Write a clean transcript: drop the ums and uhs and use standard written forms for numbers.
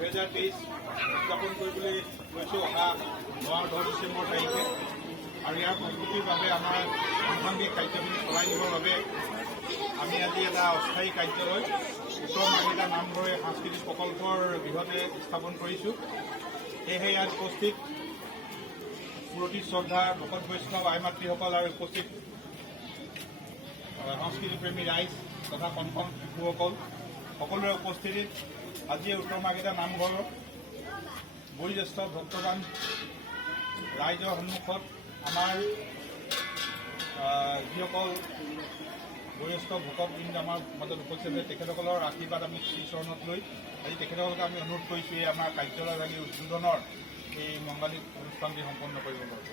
2023 উদযাপন কৰিবলৈ লৈছোঁ অহা 9-10 ডিচেম্বৰ তাৰিখে। আৰু ইয়াৰ প্ৰস্তুতিৰ বাবে আমাৰ আনুষংগিক কাৰ্যখিনি চলাই নিবৰ বাবে আমি আজি এটা অস্থায়ী কাৰ্যালয় উত্তৰ মাৰ্ঘেৰিটা নামঘৰ সাংস্কৃতিক প্ৰকল্পৰ গৃহতে স্থাপন কৰিছোঁ। সেয়েহে ইয়াত উপস্থিত পুৰতি শ্ৰদ্ধা ভকত বৈষ্ণৱ আই মাতৃসকল আৰু উপস্থিত সংস্কৃতিপ্ৰেমী ৰাইজ তথা কণ শিশুসকল সকলোৰে উপস্থিতিত আজি উত্তৰ মাৰ্ঘেৰিটা নামঘৰৰ বয়োজ্যেষ্ঠ ভক্তদান ৰাইজৰ সন্মুখত আমাৰ যিসকল বয়োজ্যেষ্ঠ ভকতবৃন্দ আমাৰ মাজত উপস্থিত আছে তেখেতসকলৰ আশীৰ্বাদ আমি শ্ৰীচৰণত লৈ আজি তেখেতসকলক আমি অনুৰোধ কৰিছোঁ এই আমাৰ কাৰ্যালয় ভাগি উদ্বোধনৰ এই মংগলিক অনুষ্ঠানটি সম্পন্ন কৰিব বাবে।